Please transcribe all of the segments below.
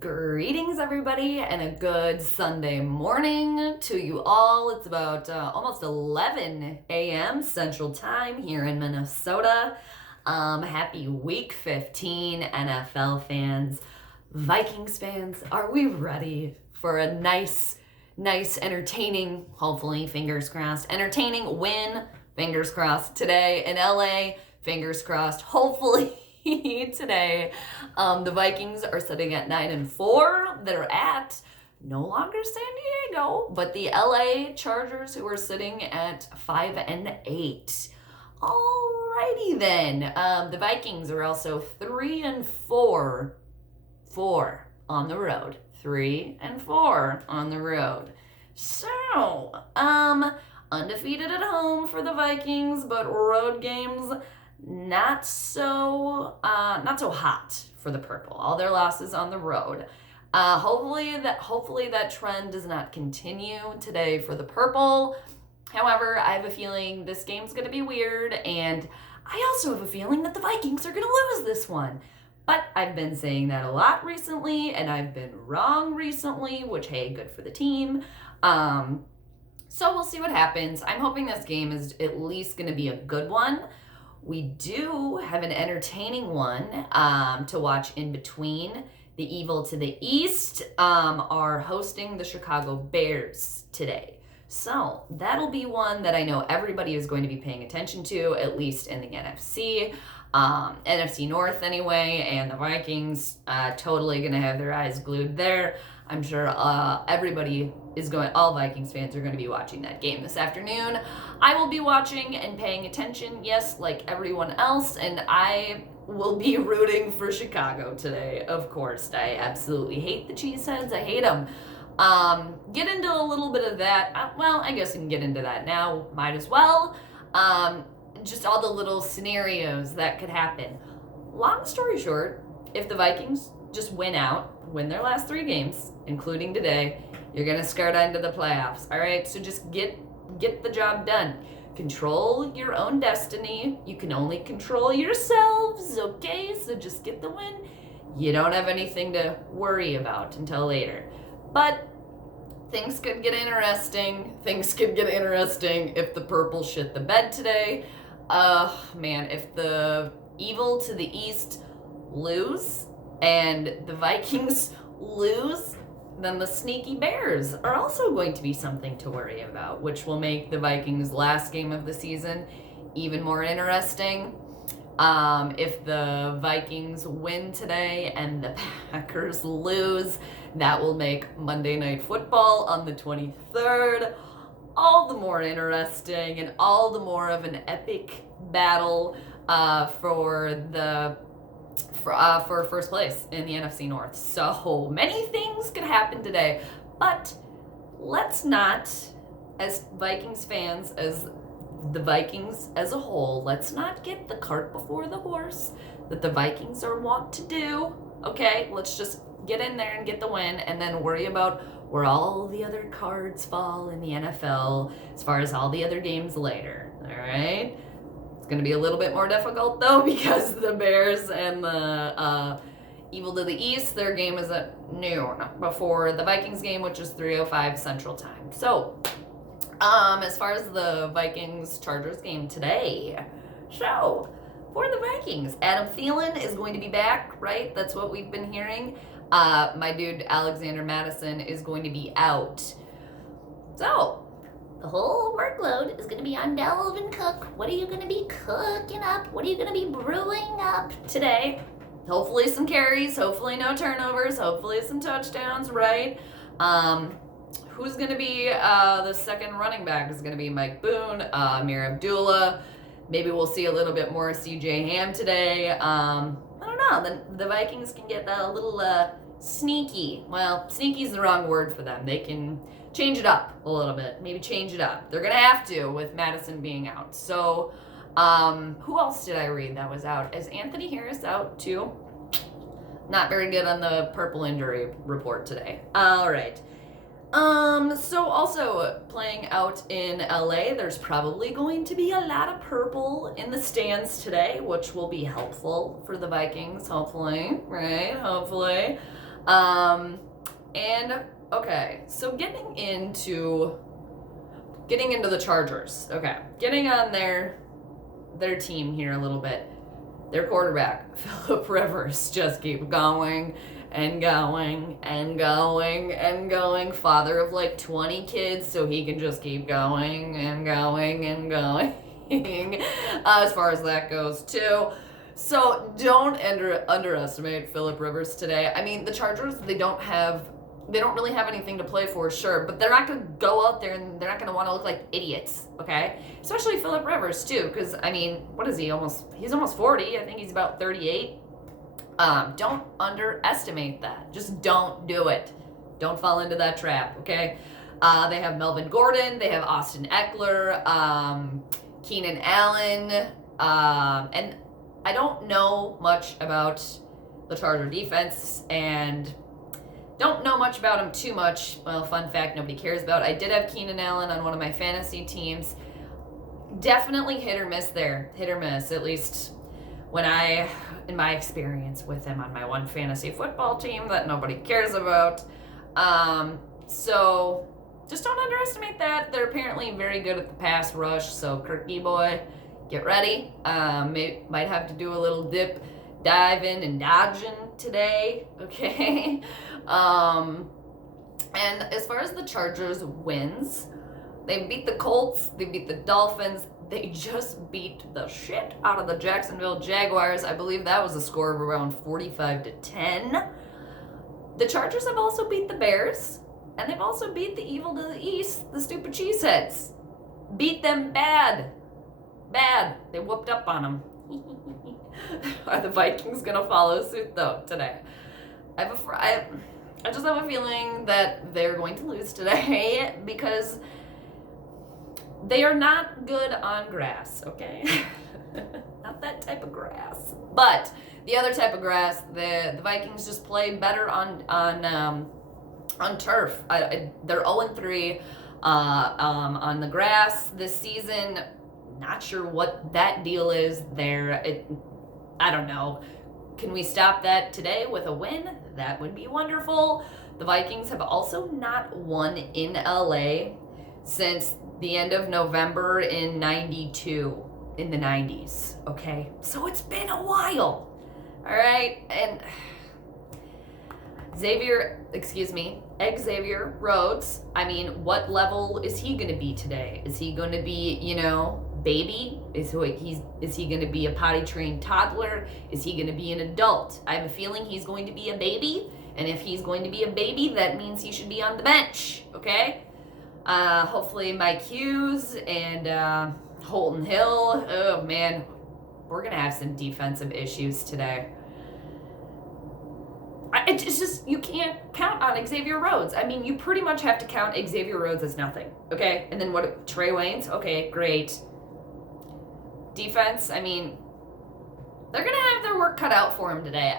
Greetings, everybody, and a good Sunday morning to you all. It's about almost 11 a.m. Central Time here in Minnesota. Happy Week 15, NFL fans, Vikings fans. Are we ready for a nice, entertaining, hopefully, fingers crossed, entertaining win, fingers crossed, today in LA, fingers crossed, hopefully. Today, the Vikings are sitting at 9-4. They're at no longer San Diego, but the LA Chargers, who are sitting at 5-8. Alrighty then. The Vikings are also 3-4, 4 on the road. 3-4 on the road. So, undefeated at home for the Vikings, but road games not so hot for the purple. All their losses on the road. Hopefully that trend does not continue today for the purple. However, I have a feeling this game's going to be weird, and I also have a feeling that the Vikings are going to lose this one. But I've been saying that a lot recently, and I've been wrong recently, which, hey, good for the team. So we'll see what happens. I'm hoping this game is at least going to be a good one. We do have an entertaining one to watch in between. The Evil to the East are hosting the Chicago Bears today. So that'll be one that I know everybody is going to be paying attention to, at least in the NFC. NFC North anyway, and the Vikings totally going to have their eyes glued there. I'm sure all Vikings fans are going to be watching that game this afternoon. I will be watching and paying attention, yes, like everyone else, and I will be rooting for Chicago today, of course. I absolutely hate the Cheeseheads. I hate them. Get into a little bit of that. Well, I guess we can get into that now. Might as well. Just all the little scenarios that could happen. Long story short, if the Vikings just win their last 3 games, including today, you're going to skirt into the playoffs. All right, so just get the job done. Control your own destiny. You can only control yourselves, okay? So just get the win. You don't have anything to worry about until later. But things could get interesting. Things could get interesting if the purple shit the bed today. Man, if the Evil to the East lose and the Vikings lose, then the sneaky Bears are also going to be something to worry about, which will make the Vikings' last game of the season even more interesting. If the Vikings win today and the Packers lose, that will make Monday Night Football on the 23rd all the more interesting and all the more of an epic battle for first place in the NFC North. So many things could happen today, but let's not, as Vikings fans, as the Vikings as a whole, let's not get the cart before the horse that the Vikings are wont to do. Okay, let's just get in there and get the win, and then worry about where all the other cards fall in the NFL as far as all the other games later. All right? It's going to be a little bit more difficult, though, because the Bears and the Evil to the East, their game is at noon before the Vikings game, which is 3:05 Central Time. So, as far as the Vikings-Chargers game today, so for the Vikings, Adam Thielen is going to be back, right? That's what we've been hearing. My dude Alexander Madison is going to be out. So, the whole workload is going to be on Dalvin Cook. What are you going to be cooking up? What are you going to be brewing up today? Hopefully some carries, hopefully no turnovers, hopefully some touchdowns, right? Who's going to be the second running back? Is going to be Mike Boone, Amir Abdullah. Maybe we'll see a little bit more CJ Ham today. I don't know. The Vikings can get a little sneaky. Well, sneaky is the wrong word for them. They can change it up a little bit. Maybe change it up. They're going to have to with Madison being out. So, who else did I read that was out? Is Anthony Harris out too? Not very good on the purple injury report today. All right. So also playing out in LA, there's probably going to be a lot of purple in the stands today, which will be helpful for the Vikings, hopefully, right? Hopefully. And okay, so getting into the Chargers. Okay, getting on their team here a little bit. Their quarterback, Philip Rivers, just keep going and going and going and going. Father of like 20 kids, so he can just keep going and going and going. As far as that goes, too. So don't underestimate Philip Rivers today. I mean, the Chargers, they don't really have anything to play for, sure, but they're not going to go out there and they're not going to want to look like idiots, okay? Especially Philip Rivers, too, because, I mean, what is he, he's almost 40. I think he's about 38. Don't underestimate that. Just don't do it. Don't fall into that trap, okay? They have Melvin Gordon. They have Austin Eckler, Keenan Allen, and I don't know much about the Charger defense, and don't know much about him too much. Well, fun fact nobody cares about. I did have Keenan Allen on one of my fantasy teams. Definitely hit or miss there. Hit or miss, at least in my experience with him on my one fantasy football team that nobody cares about. So just don't underestimate that. They're apparently very good at the pass rush, so Kirky boy, get ready. Might have to do a little diving and dodging today, okay? And as far as the Chargers wins, they beat the Colts, they beat the Dolphins, they just beat the shit out of the Jacksonville Jaguars. I believe that was a score of around 45-10. The Chargers have also beat the Bears, and they've also beat the evil to the east, the stupid cheeseheads. Beat them bad. Bad. They whooped up on them. Are the Vikings going to follow suit, though, today? I just have a feeling that they're going to lose today because they are not good on grass, okay? Not that type of grass. But the other type of grass, the Vikings just play better on turf. They're 0-3 on the grass this season. Not sure what that deal is there. I don't know. Can we stop that today with a win? That would be wonderful. The Vikings have also not won in LA since the end of November in 92, in the 90s, okay? So it's been a while, all right? And Xavier Rhodes, I mean, what level is he going to be today? Is he going to be, baby? Is he going to be a potty-trained toddler? Is he going to be an adult? I have a feeling he's going to be a baby, and if he's going to be a baby, that means he should be on the bench, okay? Hopefully Mike Hughes and Holton Hill, oh man, we're going to have some defensive issues today. It's just, you can't count on Xavier Rhodes. I mean, you pretty much have to count Xavier Rhodes as nothing, okay? And then what, Trey Waynes? Okay, great. Defense, I mean, they're going to have their work cut out for him today.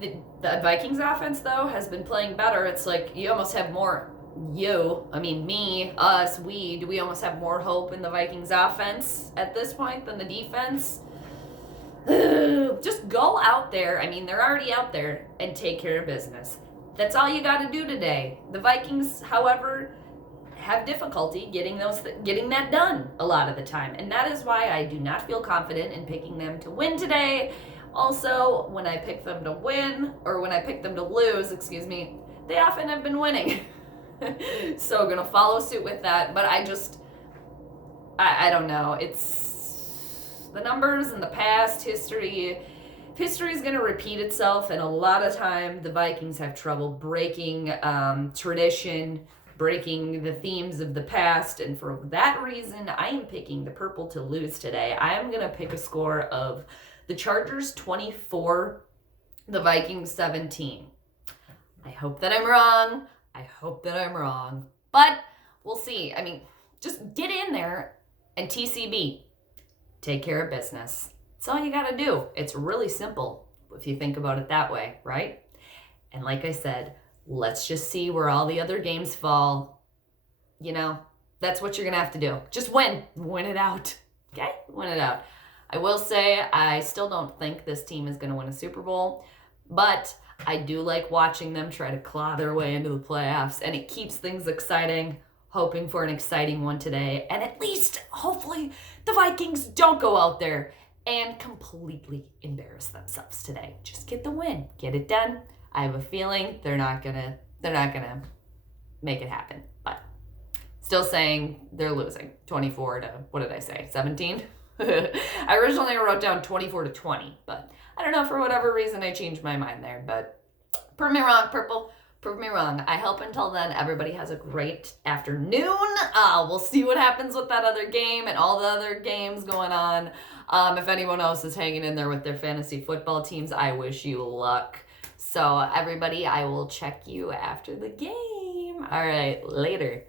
The Vikings offense, though, has been playing better. It's like you almost have more, me, us, do we almost have more hope in the Vikings offense at this point than the defense? Just go out there. I mean, they're already out there, and take care of business. That's all you got to do today. The Vikings, however, have difficulty getting that done a lot of the time, and that is why I do not feel confident in picking them to win today. Also, when I pick them to win, or when I pick them to lose, they often have been winning. So gonna follow suit with that, but I don't know. It's the numbers and the past history. History is gonna repeat itself, and a lot of time the Vikings have trouble breaking tradition, breaking the themes of the past, and for that reason, I am picking the purple to lose today. I am gonna pick a score of the Chargers 24, the Vikings 17. I hope that I'm wrong. But we'll see. I mean, just get in there and TCB. Take care of business. That's all you got to do. It's really simple if you think about it that way, right? And like I said, let's just see where all the other games fall. That's what you're going to have to do. Just win. Win it out. Okay? Win it out. I will say I still don't think this team is going to win a Super Bowl, but I do like watching them try to claw their way into the playoffs, and it keeps things exciting. Hoping for an exciting one today, and at least, hopefully, the Vikings don't go out there and completely embarrass themselves today. Just get the win, get it done. I have a feeling they're not gonna make it happen, but still saying they're losing 24 to, what did I say, 17? I originally wrote down 24 to 20, but I don't know, for whatever reason I changed my mind there, but prove me wrong, Purple. Prove me wrong. I hope until then everybody has a great afternoon. We'll see what happens with that other game and all the other games going on. If anyone else is hanging in there with their fantasy football teams, I wish you luck. So everybody, I will check you after the game. All right, later.